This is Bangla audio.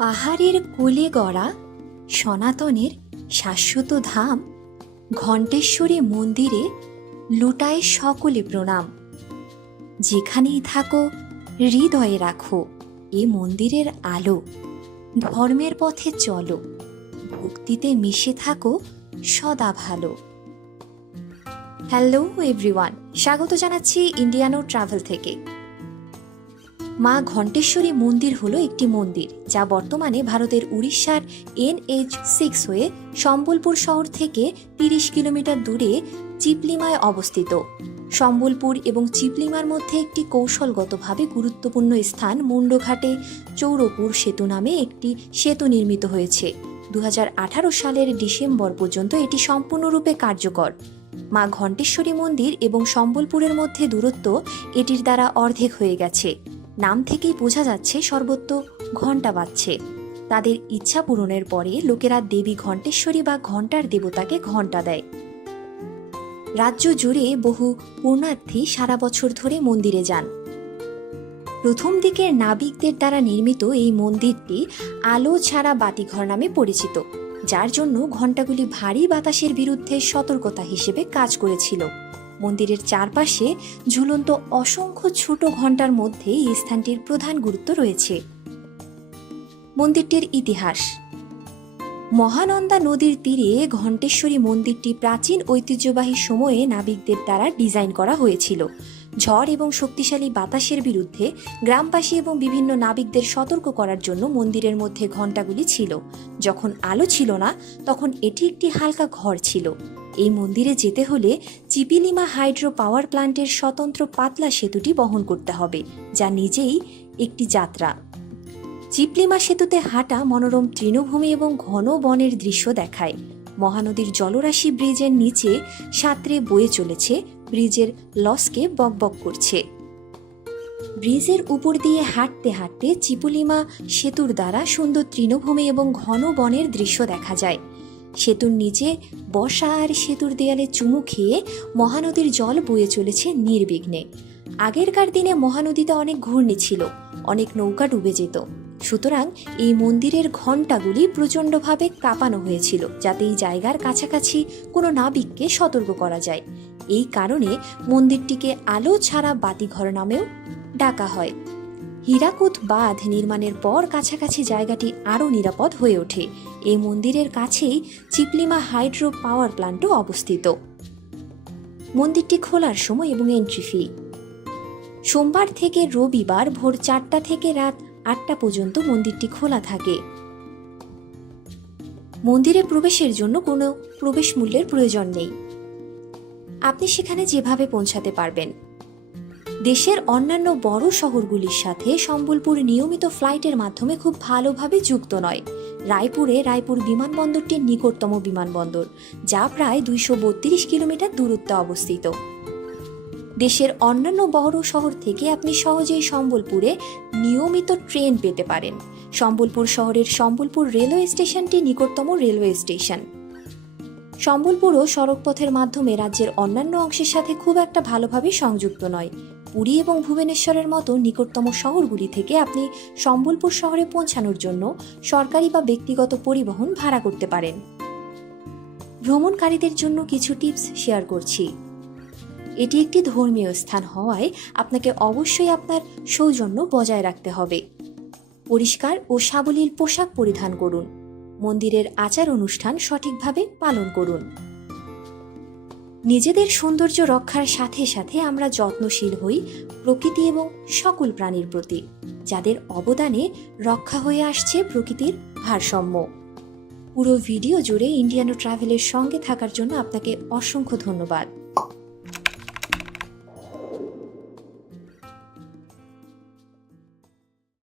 পাহাড়ের কোলে গড়া সনাতনের শাশ্বত ধাম, ঘণ্টেশ্বরী মন্দিরে লুটায় সকলে প্রণাম। যেখানেই থাকো, হৃদয়ে রাখো এ মন্দিরের আলো। ধর্মের পথে চলো, ভক্তিতে মিশে থাকো সদা ভালো। হ্যালো এভরিওয়ান স্বাগত জানাচ্ছি ইন্ডিয়ানো ট্রাভেল থেকে। মা ঘণ্টেশ্বরী মন্দির হলো একটি মন্দির, যা বর্তমানে ভারতের উড়িষ্যার এনএইচ সিক্স হয়ে সম্বলপুর শহর থেকে তিরিশ কিলোমিটার দূরে চিপলিমায় অবস্থিত। সম্বলপুর এবং চিপলিমার মধ্যে একটি কৌশলগতভাবে গুরুত্বপূর্ণ স্থান মুন্ডঘাটে চৌরপুর সেতু নামে একটি সেতু নির্মিত হয়েছে। দু হাজার আঠারো সালের ডিসেম্বর পর্যন্ত এটি সম্পূর্ণরূপে কার্যকর। মা ঘণ্টেশ্বরী মন্দির এবং সম্বলপুরের মধ্যে দূরত্ব এটির দ্বারা অর্ধেক হয়ে গেছে। নাম থেকেই বোঝা যাচ্ছে সর্বত্র ঘণ্টা বাজছে। তাদের ইচ্ছা পূরণের পরে লোকেরা দেবী ঘণ্টেশ্বরী বা ঘণ্টার দেবতাকে ঘণ্টা দেয়। রাজ্য জুড়ে বহু পূর্ণার্থী সারা বছর ধরে মন্দিরে যান। প্রথম দিকের নাবিকদের দ্বারা নির্মিত এই মন্দিরটি আলো ছাড়া বাতিঘর নামে পরিচিত, যার জন্য ঘণ্টাগুলি ভারী বাতাসের বিরুদ্ধে সতর্কতা হিসেবে কাজ করেছিল। মন্দিরের চারপাশে ঝুলন্ত অসংখ্য ছোট ঘণ্টার মধ্যে এই স্থানটির প্রধান গুরুত্ব রয়েছে। মন্দিরটির ইতিহাস। মহানন্দা নদীর তীরে ঘণ্টেশ্বরী মন্দিরটি প্রাচীন ঐতিহ্যবাহী সময়ে নাবিকদের দ্বারা ডিজাইন করা হয়েছিল। ঝড় এবং শক্তিশালী বাতাসের বিরুদ্ধে গ্রামবাসী এবং বিভিন্ন নাবিকদের সতর্ক করার জন্য মন্দিরের মধ্যে ঘণ্টাগুলি ছিল। যখন আলো ছিল না, তখন এটি একটি হালকা ঘর ছিল। এই মন্দিরে যেতে হলে চিপিলিমা হাইড্রো পাওয়ার প্ল্যান্টের স্বতন্ত্র পাতলা সেতুটি বহন করতে হবে, যা নিজেই একটি যাত্রা। চিপলিমা সেতুতে হাঁটা মনোরম তৃণভূমি এবং ঘন বনের দৃশ্য দেখায়। মহানদীর জলরাশি ব্রিজের নিচে সাঁতরে বয়ে চলেছে, ব্রিজের লসকে বকবক করছে। ব্রিজের উপর দিয়ে হাঁটতে হাঁটতে চিপুলিমা সেতুর দ্বারা সুন্দর তৃণভূমি এবং ঘন বনের দৃশ্য দেখা যায়। সেতুর নিচে বসা আর সেতুর দেয়ালে চুমু খেয়ে মহানদীর জল বয়ে চলেছে নির্বিঘ্নে। আগেরকার দিনে মহানদীতে অনেক ঘূর্ণি ছিল, অনেক নৌকা ডুবে যেত। সুতরাং এই মন্দিরের ঘণ্টাগুলি প্রচণ্ডভাবে কাঁপানো হয়েছিল, যাতে এই জায়গার কাছাকাছি কোনো নাবিককে সতর্ক করা যায়। এই কারণে মন্দিরটিকে আলো ছাড়া বাতিঘর নামেও ডাকা হয়। হীরাকুদ বাঁধ নির্মাণের পর কাছাকাছি জায়গাটি আরও নিরাপদ হয়ে ওঠে। এই মন্দিরের কাছেই চিপলিমা হাইড্রো পাওয়ার প্ল্যান্টও অবস্থিত। মন্দিরটি খোলার সময় এবং এন্ট্রি ফি সোমবার থেকে রবিবার ভোর চারটা থেকে রাত আটটা পর্যন্ত মন্দিরটি খোলা থাকে। মন্দিরে প্রবেশের জন্য কোনো প্রবেশ মূল্যের প্রয়োজন নেই। আপনি সেখানে যেভাবে পৌঁছাতে পারবেন। দেশের অন্যান্য বড় শহরগুলির সাথে সম্বলপুর নিয়মিত ফ্লাইটের মাধ্যমে খুব ভালোভাবে যুক্ত নয়। রায়পুরে রায়পুর বিমানবন্দরটি নিকটতম বিমানবন্দর, যা প্রায় দুইশো বত্রিশ কিলোমিটার দূরত্বে অবস্থিত। দেশের অন্যান্য বড় শহর থেকে আপনি সহজেই সম্বলপুরে নিয়মিত ট্রেন পেতে পারেন। সম্বলপুর শহরের সম্বলপুর রেলওয়ে স্টেশনটি নিকটতম রেলওয়ে স্টেশন। সম্বলপুরও সড়কপথের মাধ্যমে রাজ্যের অন্যান্য অংশের সাথে খুব একটা ভালোভাবে সংযুক্ত নয়। পুরী এবং ভুবনেশ্বরের মতো নিকটতম শহরগুলি থেকে আপনি সম্বলপুর শহরে পৌঁছানোর জন্য সরকারি বা ব্যক্তিগত পরিবহন ভাড়া করতে পারেন। ভ্রমণকারীদের জন্য কিছু টিপস শেয়ার করছি। এটি একটি ধর্মীয় স্থান হওয়ায় আপনাকে অবশ্যই আপনার সৌজন্য বজায় রাখতে হবে। পরিষ্কার ও সাবলীল পোশাক পরিধান করুন। মন্দিরের আচার অনুষ্ঠান সঠিকভাবে পালন করুন। নিজেদের সৌন্দর্য রক্ষার সাথে সাথে আমরা যত্নশীল হই প্রকৃতি এবং সকল প্রাণীর প্রতি, যাদের অবদানে রক্ষা হয়ে আসছে প্রকৃতির ভারসাম্য। পুরো ভিডিও জুড়ে ইন্ডিয়ানো ট্রাভেলের সঙ্গে থাকার জন্য আপনাকে অসংখ্য ধন্যবাদ।